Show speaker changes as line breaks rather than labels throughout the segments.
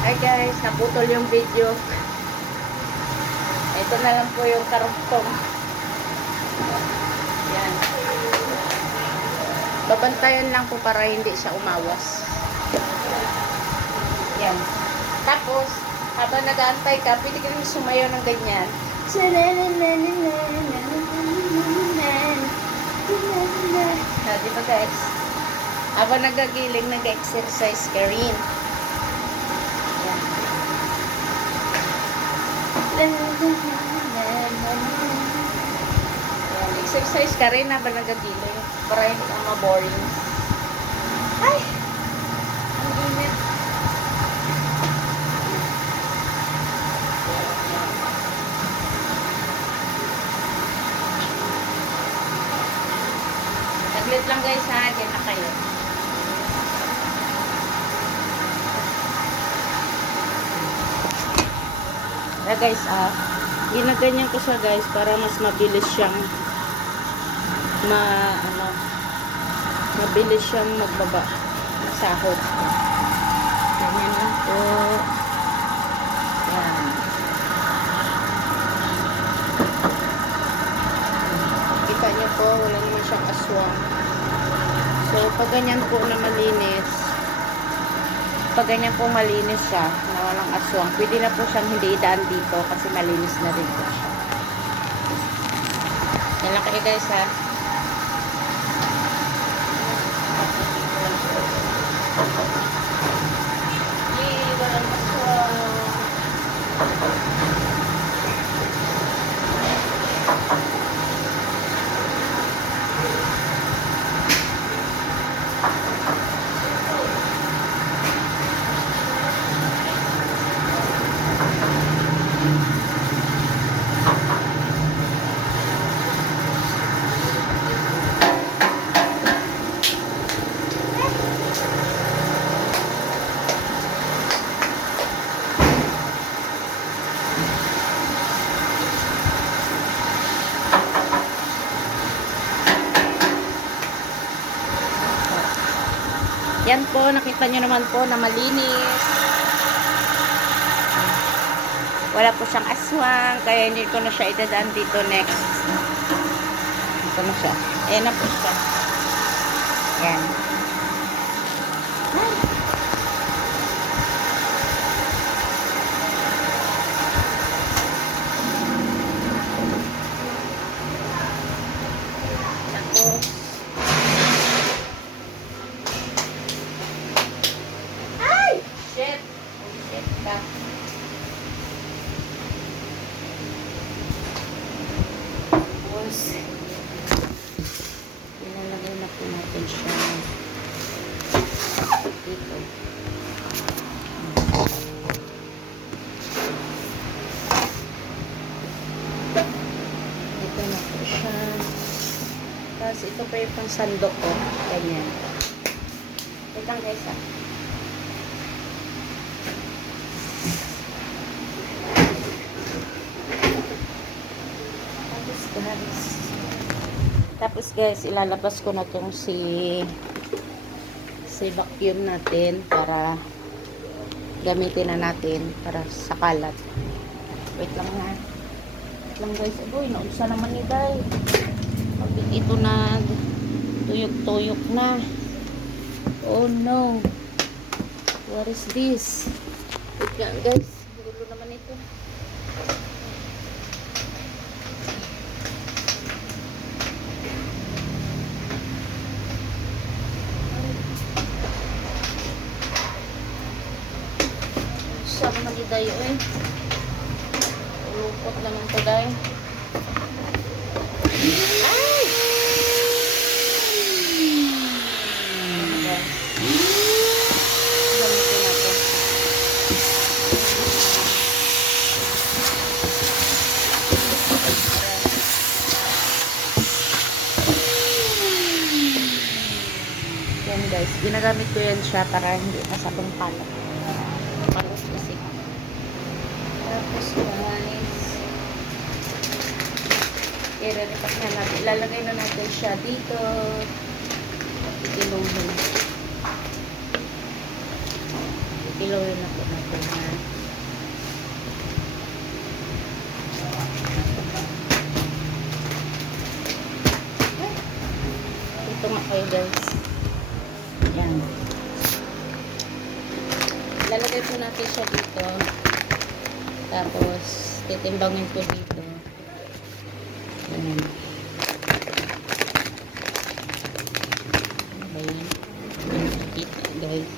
Hi guys, naputol yung video. Ito na lang po yung karugtong. Yan. Babantayan lang po para hindi siya umawas. Yan. Tapos, habang nag-aantay ka, pwede ka rin sumayaw ng ganyan. Ah, di ba guys? Habang nagagiling, nag-exercise ka rin. Yan. Yan, exercise ka rin habang nagagiling para hindi ka ma-boring. Ay! Ang init. Saglit lang guys ha, dyan na kayo. Yeah, guys, ah, ginaganyan ko siya guys para mas mabilis siyang ma, ano, mabilis siyang magbaba masahod. Ganyan lang po. Yan. Kita niyo po, wala naman siyang aswang. So, pag ganyan po na malinis, pag ganyan po malinis siya, na walang aswang, pwede na po siyang hindi idaan dito kasi malinis na rin po siya. Yan lang kayo guys ha. Yay, walang aswang. Yan po, nakita nyo naman po na malinis. Wala po siyang aswang, kaya hindi ko na siya idadaan dito next. Ito na siya. Ayan na po siya. Yan. Ay. Tapos, Ay! Shit! Oh, shit ka. Tapos, ilalagay na po natin siya dito. Po siya. Tapos, ito pa yung pang sandok ko. Ganyan. Wait lang guys ah. Tapos guys, tapos guys, ilalabas ko na tong si si vacuum natin para gamitin na natin para sa kalat. Wait lang na. Lang guys. Aboy, naunsa naman ni Day. Pagkat ito nag tuyok-tuyok na. Oh no. What is this? Wait lang guys. Gulo naman ito. Siya naman di tayo eh. Ulupot naman to dahil. Ay! Yan guys, ginagamit ko yan siya para hindi masabang palat. Palos kasi. Tapos guys, i-repack na natin. Ilalagay na natin siya dito. Ikiluhin. kilawin na po natin ha. Ito nga kayo guys. Yan. Lalagay po natin siya dito. Tapos, titimbangin po dito. Ayan. Ba yan? Hindi nakikita, guys.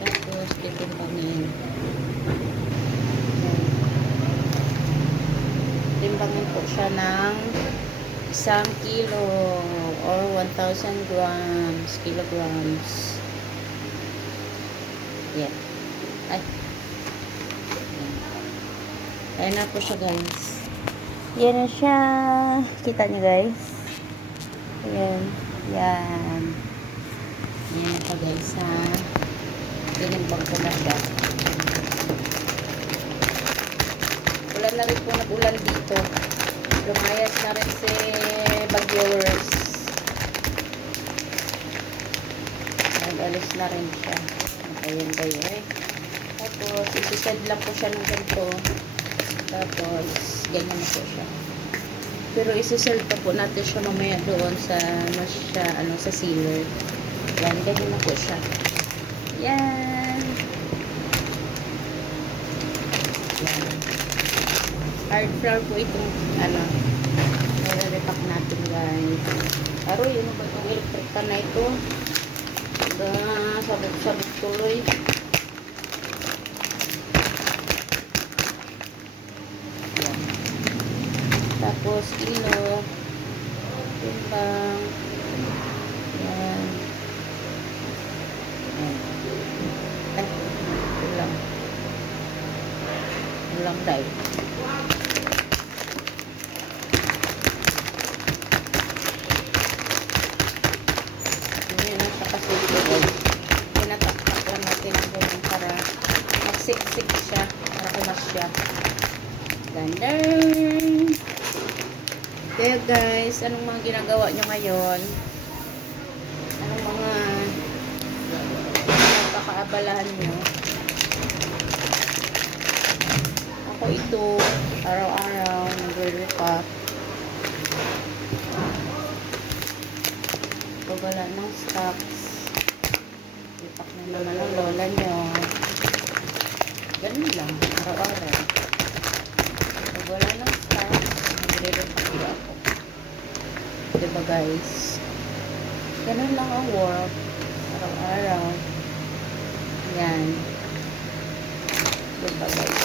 Tapos, titimbangin. Ayan. Timbangin po siya ng isang kilo or 1,000 grams, kilograms. Yan. Ay. Yan. Ayan na po siya guys. Yan na siya. Kita niyo guys. Ayan. Yan. Yan na siya guys ha. Tinimbang ko na siya. Ulan na rin po nag-ulan dito. Lumayas na rin si Bagyowers. Nag-alis na rin siya. Ayan ba yun? Tapos, isisend lang po siya ng ganito. Tapos, ganyan na po siya. Pero isisend pa po natin siya mamaya doon sa, ano siya, ano, sa sealer. Yan, ganyan na po siya. Yan. Yan hard flour po itong ano nare-repack natin guys aroy ano ba itong electric na ito uh, sabot-sabot tuloy Yan. Tapos kilo timbang yan ay ulang ulang dahil Yun yung nasa pasilyo guys. Tinataktak lang natin ang ganyan para magsiksik siya. Para kumas siya. Gandan! Kaya guys, anong mga ginagawa nyo ngayon? Anong mga pagkakaabalahan nyo? Ako ito, araw-araw, nagre-repack. Pag wala ng stocks, ipak na naman ang lola nyo. Ganun lang, araw-araw. Pag wala ng stocks, nagre-repack din ako. Guys? Ganun lang ang work. Araw-araw. Yan. Diba guys?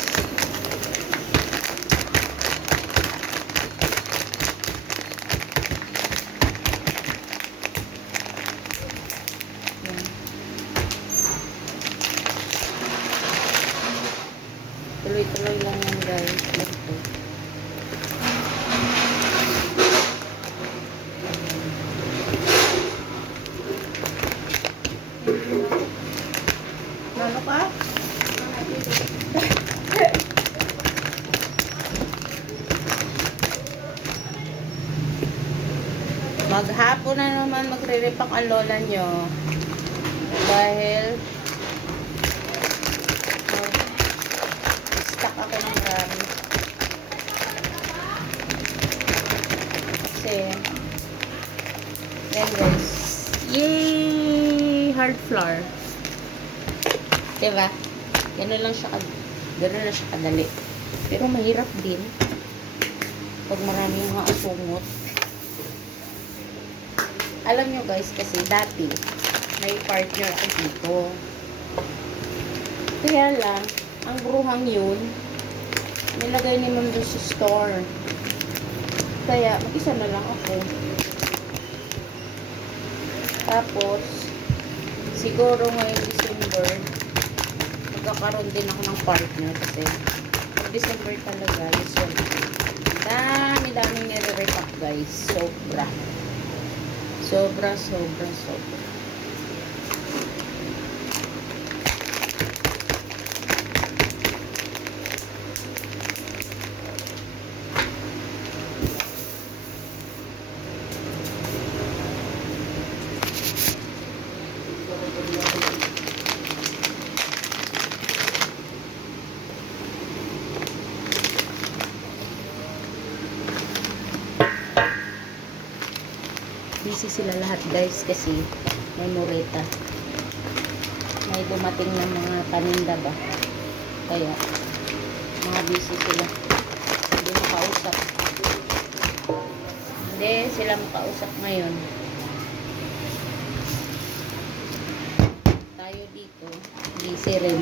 Yan. Tuloy-tuloy lang yan guys. Ganito. Ano ka? Maghapon na naman magre-repack ang lola nyo. Dahil stuck ako ng marami. Kasi yan guys. Yay! Hard flour. Diba? Ganun lang siya, ganun lang siya kadali. Pero mahirap din. Pag marami mga usungot. Alam nyo guys, kasi dati, may partner ako dito. Kaya lang, ang bruhang yun, nilagay ni Ma'am sa store. Kaya, mag-isa na lang ako. Tapos, siguro ngayong December, magkakaroon din ako ng partner kasi December talaga, usually, dami-daming nire-repack guys. Sobra. Sobra, sobra, sobra. Busy sila lahat guys kasi may moreta. May dumating na mga paninda ba. Kaya, mga busy sila. Hindi makausap. Hindi sila makausap ngayon. Tayo dito, busy rin.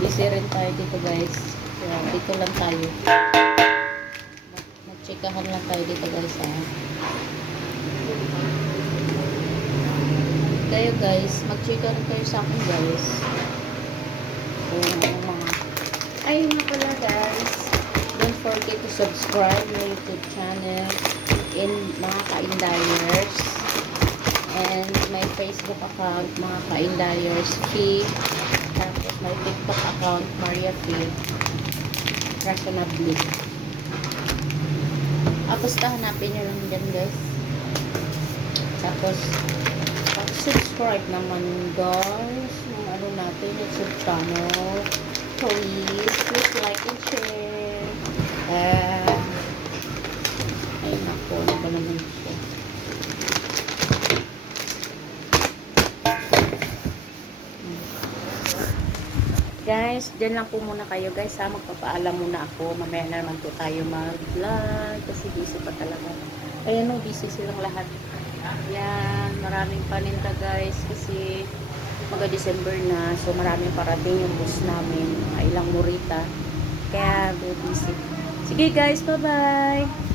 Busy rin tayo dito guys. Kaya dito lang tayo. Mag- Magchikahan lang tayo dito guys ha. Kayo guys, magchika rin kayo sa akin guys. Kung mga... Ay nga pala guys. Don't forget to subscribe my YouTube channel in mga kaindayers. And my Facebook account, mga kaindayers, Chi. Tapos my TikTok account, Maria P. Rationably. Tapos hanapin nyo lang dyan guys. Tapos, subscribe naman guys yung ano natin, YouTube channel. Please, please like and share. Uh, ay nako, ano ba naman siya? Guys, dyan lang po muna kayo guys ha. Magpapaalam muna ako. Mamaya na naman po tayo mag-vlog. Kasi busy pa talaga. Ayan o, busy silang lahat. Yan, maraming paninda guys. Kasi maga-December na. So maraming parating yung bus namin. Mga ilang murita. Kaya, very busy. Sige guys, bye-bye!